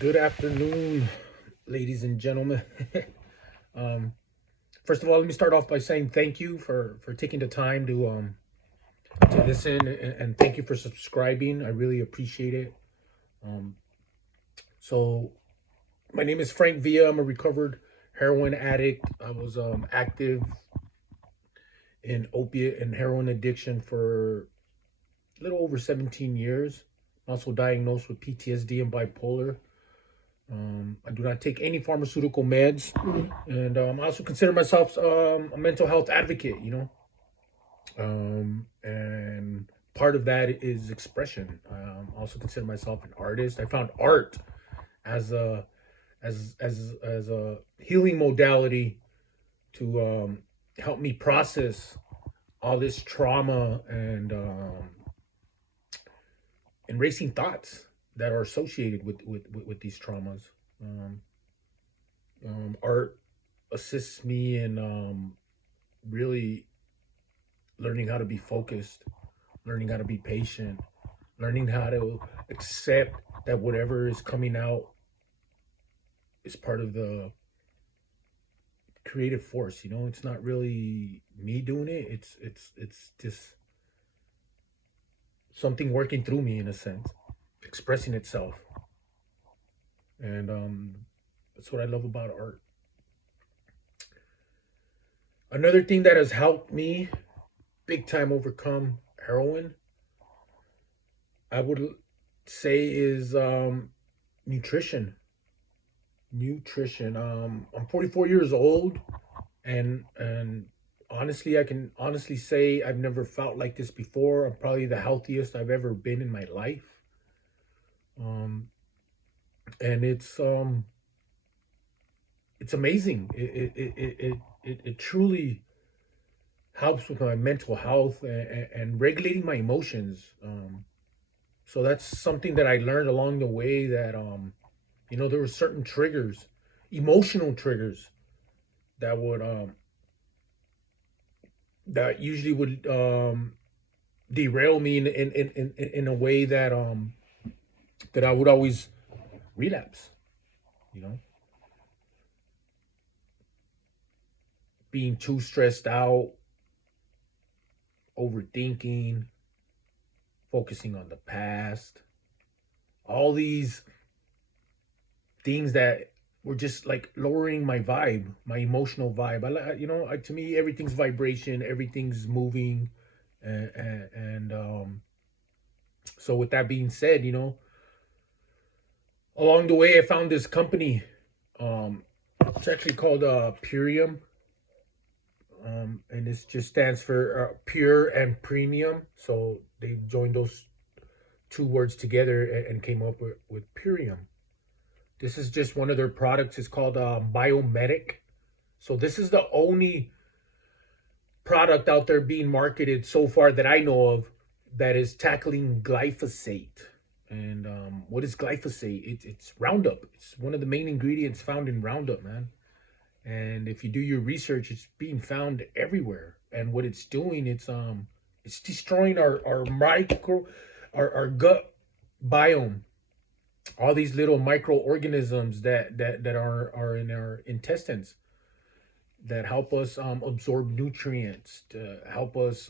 Good afternoon, ladies and gentlemen. um, First of all, let me start off by saying thank you for taking the time to listen, and thank you for subscribing. I really appreciate it. Um, so, my name is Frank Villa. I'm a recovered heroin addict. I was active in opiate and heroin addiction for a little over 17 years. Also diagnosed with PTSD and bipolar. I do not take any pharmaceutical meds, and I also consider myself a mental health advocate. And part of that is expression. I also consider myself an artist. I found art as a as a healing modality to help me process all this trauma and racing thoughts that are associated with these traumas. Um, Art assists me in really learning how to be focused, learning how to be patient, learning how to accept that whatever is coming out is part of the creative force. It's not really me doing it. It's just something working through me in a sense, expressing itself, and that's what I love about art. Another thing that has helped me big time overcome heroin, I would say, is nutrition. Nutrition. I'm 44 years old, and honestly, I can honestly say I've never felt like this before. I'm probably the healthiest I've ever been in my life. Um, and it's amazing. It truly helps with my mental health and regulating my emotions. So that's something that I learned along the way, that there were certain triggers, emotional triggers, that would that usually would derail me in a way that I would always relapse. You know, being too stressed out, overthinking, focusing on the past, all these things that were just like lowering my vibe, my emotional vibe. To me, everything's vibration, everything's moving, and so with that being said, along the way, I found this company. Um, it's actually called Purium, and this just stands for pure and premium. So they joined those two words together and came up with Purium. This is just one of their products. It's called Biomedic. So this is the only product out there being marketed so far that I know of that is tackling glyphosate. And what is glyphosate? It's Roundup. It's one of the main ingredients found in Roundup, man. And if you do your research, it's being found everywhere. And what it's doing, it's destroying our gut biome, all these little microorganisms that are in our intestines, that help us absorb nutrients, to help us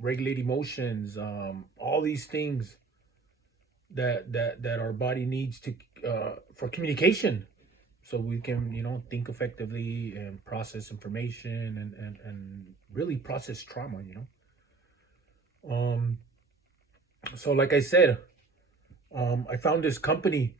regulate emotions, all these things that our body needs to for communication, so we can think effectively and process information, and really process trauma. So like I said, I found this company,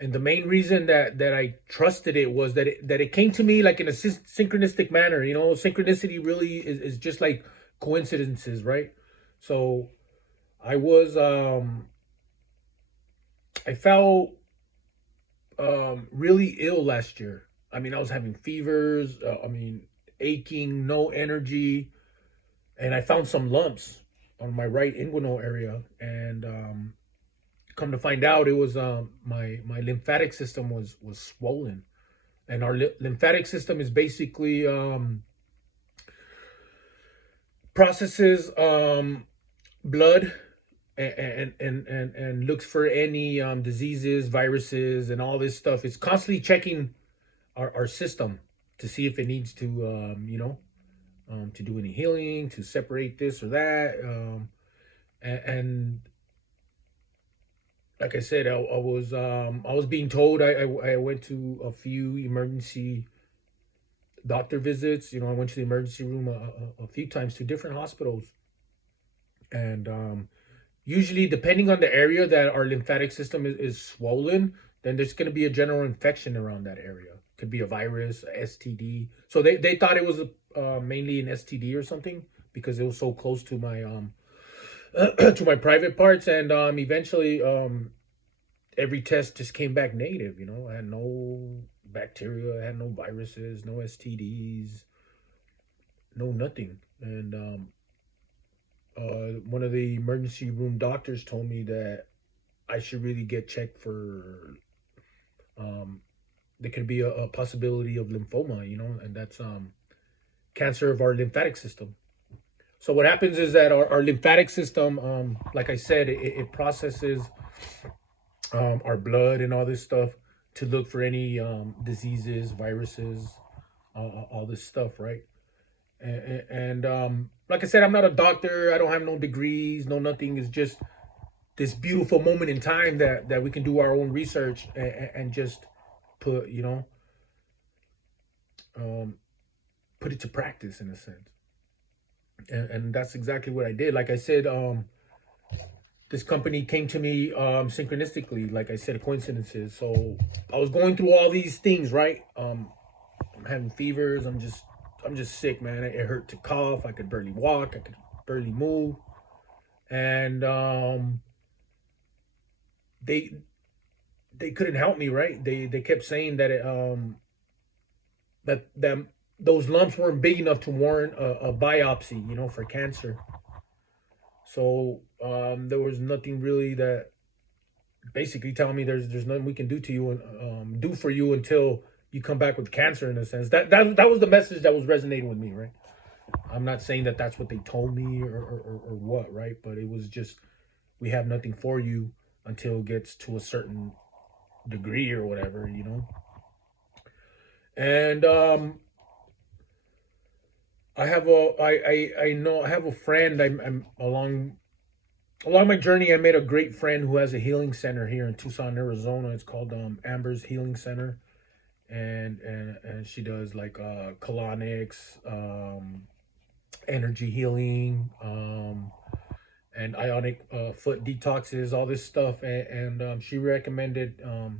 and the main reason that I trusted it was that it came to me like in a synchronistic manner. Synchronicity really is just like coincidences, right? So I was I felt really ill last year. I mean, I was having fevers. Aching, no energy, and I found some lumps on my right inguinal area, and come to find out, it was my lymphatic system was swollen. And our lymphatic system is basically processes blood and looks for any diseases, viruses, and all this stuff. It's constantly checking our system to see if it needs to to do any healing, to separate this or that. And like I said, I was being told I went to a few emergency doctor visits. I went to the emergency room a few times to different hospitals, and usually depending on the area that our lymphatic system is swollen, then there's going to be a general infection around that area. Could be a virus, a STD. So they thought it was mainly an STD or something because it was so close to my to my private parts, and eventually every test just came back negative. I had no bacteria, I had no viruses, no STDs, no nothing. And one of the emergency room doctors told me that I should really get checked for um, there could be a possibility of lymphoma, and that's cancer of our lymphatic system. So what happens is that our lymphatic system, like I said, it processes our blood and all this stuff to look for any diseases, viruses, all this stuff, right? And like I said, I'm not a doctor. I don't have no degrees, no nothing. It's just this beautiful moment in time that we can do our own research and just put um, put it to practice in a sense. And that's exactly what I did. Like I said, this company came to me synchronistically, like I said, coincidences. So I was going through all these things, right? I'm having fevers. I'm just sick, man. It hurt to cough. I could barely walk. I could barely move. And they they couldn't help me, right? They kept saying that that those lumps weren't big enough to warrant a biopsy, for cancer. So there was nothing really that basically telling me there's nothing we can do to you and do for you until you come back with cancer. In a sense, that was the message that was resonating with me, right? I'm not saying that that's what they told me or what, right? But it was just we have nothing for you until it gets to a certain degree or whatever. And I know I have a friend. I'm along my journey. I made a great friend who has a healing center here in Tucson, Arizona. It's called Amber's Healing Center, and she does like colonics, energy healing, and ionic foot detoxes, all this stuff. And she recommended a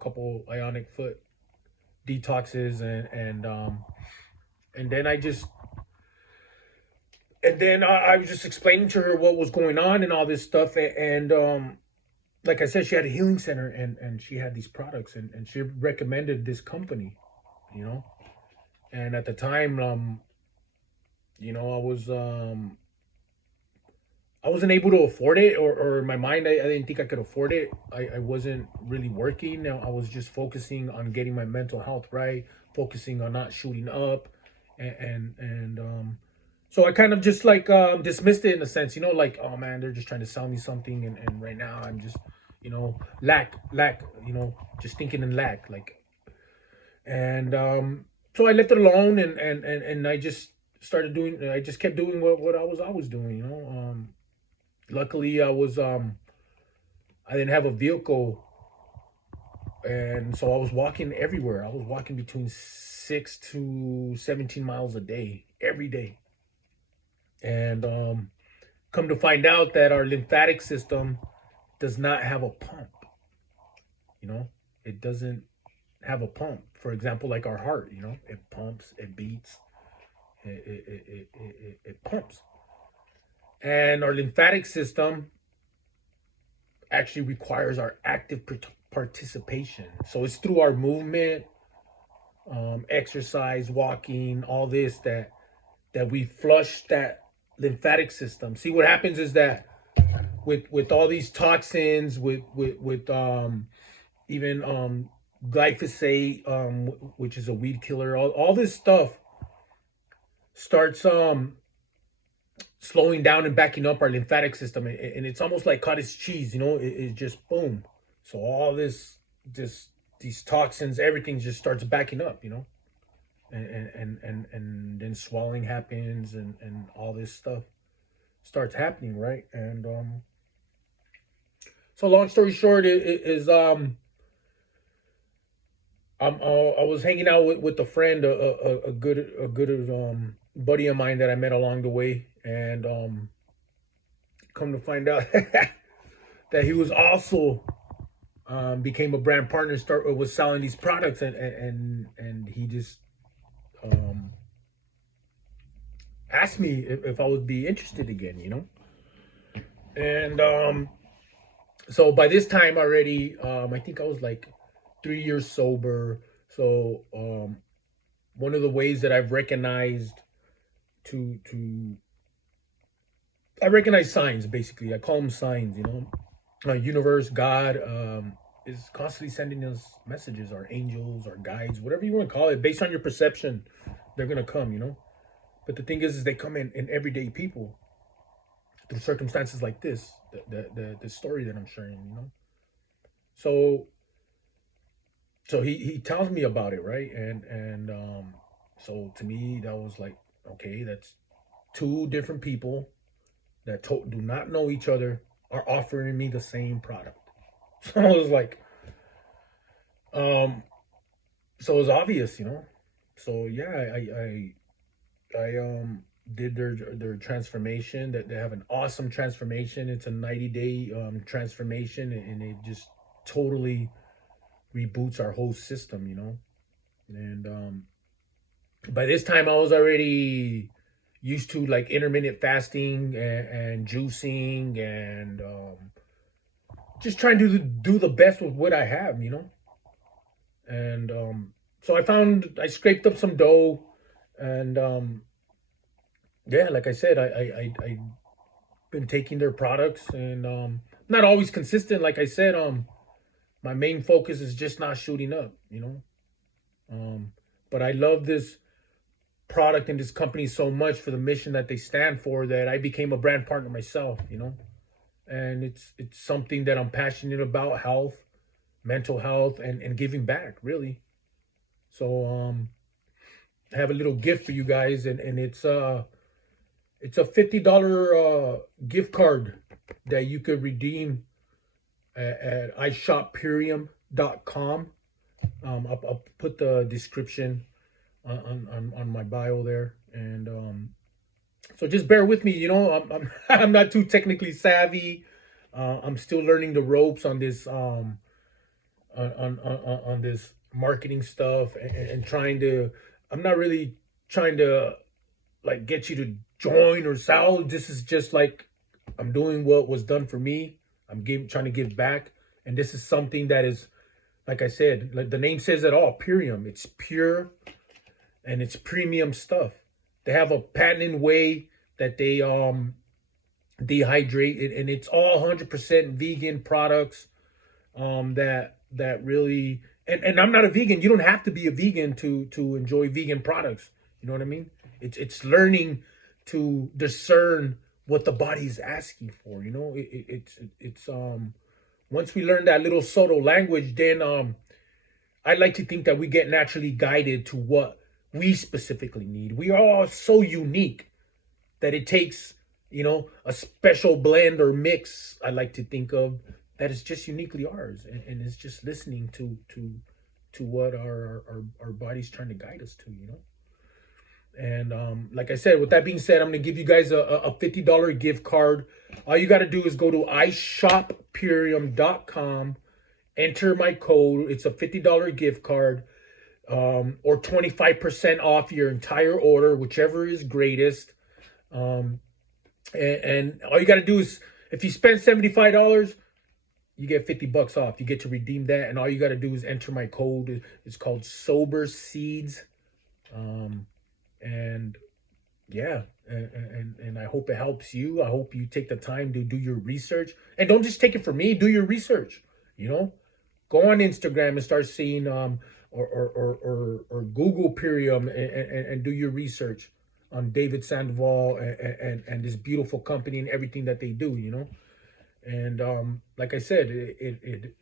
couple ionic foot detoxes, and then I was just explaining to her what was going on and all this stuff. And like I said, she had a healing center, and she had these products, and she recommended this company, you know. And at the time, I wasn't able to afford it, or in my mind, I didn't think I could afford it. I wasn't really working. I was just focusing on getting my mental health right, focusing on not shooting up, and so I kind of just like dismissed it in a sense, like, oh man, they're just trying to sell me something, and right now I'm just, lack, just thinking in lack, like, and so I left it alone, and I just kept doing what I was always doing. Luckily, I didn't have a vehicle, and so I was walking everywhere. I was walking between 6 to 17 miles a day, every day. And come to find out that our lymphatic system does not have a pump. You know, it doesn't have a pump. For example, like our heart, it pumps, it beats, it pumps. And our lymphatic system actually requires our active participation. So it's through our movement, exercise, walking, all this that we flush that lymphatic system. See, what happens is that with all these toxins, with even glyphosate, which is a weed killer, all this stuff starts slowing down and backing up our lymphatic system, and it's almost like cottage cheese, it just boom. So all this, just these toxins, everything just starts backing up, and then swallowing happens, and all this stuff starts happening, right? And so long story short, I was hanging out with a friend, a good buddy of mine that I met along the way, and come to find out that he was also became a brand partner, start was selling these products, and he just um, asked me if I would be interested again, and so by this time already, I think I was like 3 years sober. So one of the ways that I've recognized to I recognize signs, basically. I call them signs, universe, God, is constantly sending us messages, our angels, our guides, whatever you want to call it, based on your perception. They're gonna come, but the thing is they come in everyday people through circumstances like this, the story that I'm sharing, so he tells me about it, right? And so to me that was like, okay, that's two different people that do not know each other are offering me the same product. So I was like, um, so it's obvious, So yeah, I did their transformation. That they have an awesome transformation. It's a 90-day transformation, and it just totally reboots our whole system, And by this time, I was already used to like intermittent fasting and juicing, and just trying to do the best with what I have, And so I scraped up some dough, and yeah, like I said, I been taking their products, and not always consistent. Like I said, my main focus is just not shooting up, Um, but I love this product and this company so much for the mission that they stand for, that I became a brand partner myself, And it's something that I'm passionate about: health, mental health, and giving back, really. So I have a little gift for you guys, and it's a $50 gift card that you could redeem at ishopperium.com. I'll put the description on my bio there, and so just bear with me. I'm not too technically savvy. I'm still learning the ropes on this on this marketing stuff, and trying to. I'm not really trying to like get you to join or sell. This is just like I'm doing what was done for me. Trying to give back, and this is something that is, like I said, like the name says it all. Purium. It's pure, and it's premium stuff. They have a patented way that they dehydrate it, and it's all 100% vegan products. That really, and I'm not a vegan. You don't have to be a vegan to enjoy vegan products. You know what I mean? It's learning to discern what the body's asking for. It's once we learn that little subtle language, then I like to think that we get naturally guided to what we specifically need. We are all so unique that it takes, a special blend or mix, I like to think of, that is just uniquely ours, and it's just listening to what our body's trying to guide us to, And like I said, with that being said, I'm gonna give you guys a $50 gift card. All you gotta do is go to ishopperium.com, enter my code. It's a $50 gift card, or 25% off your entire order, whichever is greatest. Um, and all you got to do is, if you spend $75, you get $50 off. You get to redeem that, and all you got to do is enter my code. It's called Sober Seeds, and yeah, and I hope it helps you. I hope you take the time to do your research, and don't just take it from me. Do your research. Go on Instagram and start seeing or Google Purium, and do your research. on David Sandoval and this beautiful company and everything that they do, And like I said, it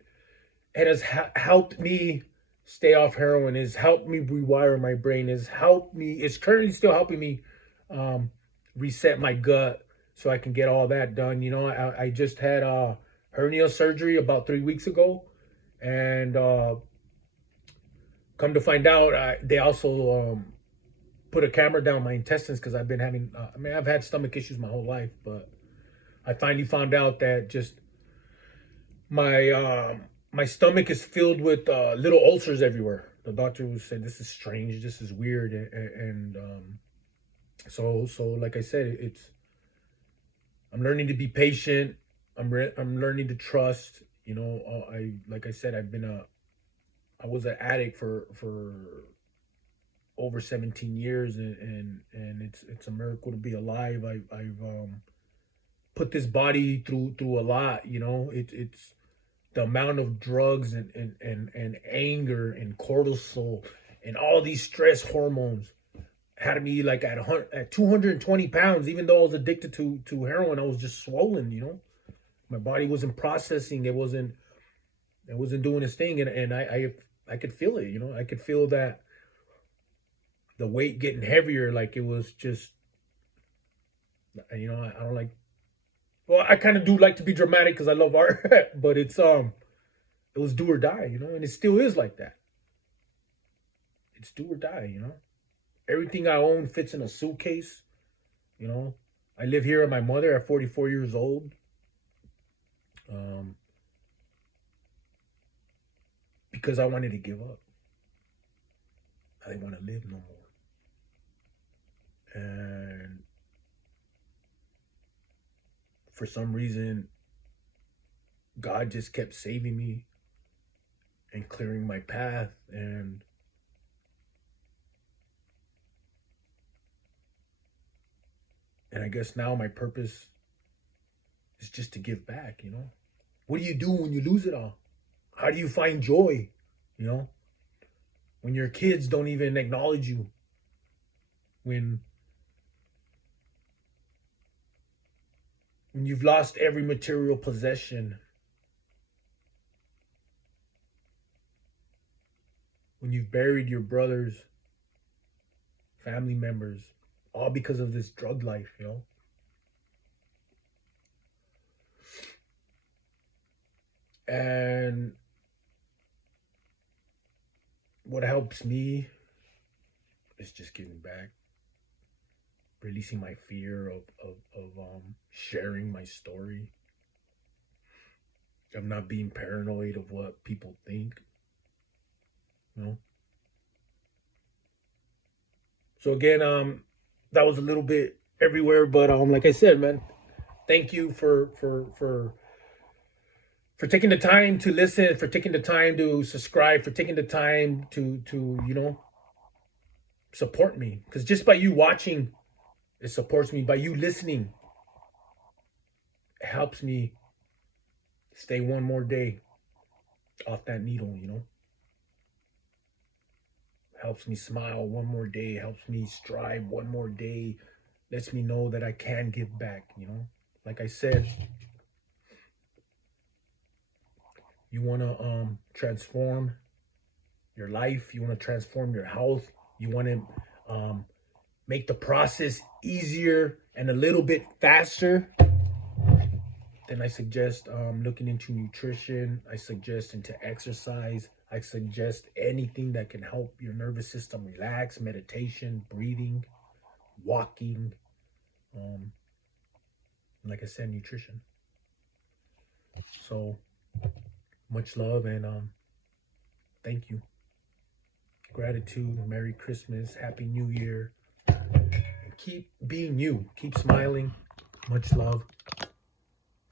has helped me stay off heroin. Has helped me rewire my brain. Has helped me. It's currently still helping me um, reset my gut so I can get all that done. I just had hernia surgery about 3 weeks ago, and come to find out, they also put a camera down my intestines because I've been having. I've had stomach issues my whole life, but I finally found out that just my stomach is filled with little ulcers everywhere. The doctor said this is strange, this is weird, and so like I said, I'm learning to be patient. I'm learning to trust. I like I said, I was an addict for over 17 years, and it's a miracle to be alive. I've put this body through a lot. It's the amount of drugs and anger and cortisol and all these stress hormones had me like at 220 pounds. Even though I was addicted to heroin, I was just swollen. My body wasn't processing. It wasn't doing its thing, and I could feel it. I could feel that the weight getting heavier. Like it was just, I don't like. Well, I kind of do like to be dramatic because I love art, but it was do or die, and it still is like that. It's do or die. Everything I own fits in a suitcase. You know, I live here with my mother at 44 years old. Um, because I wanted to give up. I didn't want to live no more. And for some reason, God just kept saving me and clearing my path. And I guess now my purpose is just to give back. What do you do when you lose it all? How do you find joy? You know, when your kids don't even acknowledge you, when you've lost every material possession, when you've buried your brothers, family members, all because of this drug life. And what helps me is just giving back, releasing my fear of sharing my story, of not being paranoid of what people think. So again, that was a little bit everywhere, but like I said, man, thank you for taking the time to listen, for taking the time to subscribe, for taking the time to support me. Because just by you watching, it supports me. By you listening, it helps me stay one more day off that needle. Helps me smile one more day, helps me strive one more day, lets me know that I can give back. Like I said, you want to transform your life, you want to transform your health, you want to make the process easier and a little bit faster, then I suggest looking into nutrition. I suggest into exercise. I suggest anything that can help your nervous system relax: meditation, breathing, walking, like I said, nutrition. So much love, and thank you. Gratitude. Merry Christmas. Happy New Year. And keep being you. Keep smiling. Much love.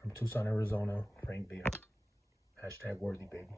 From Tucson, Arizona, Frank Villa. #worthy, baby.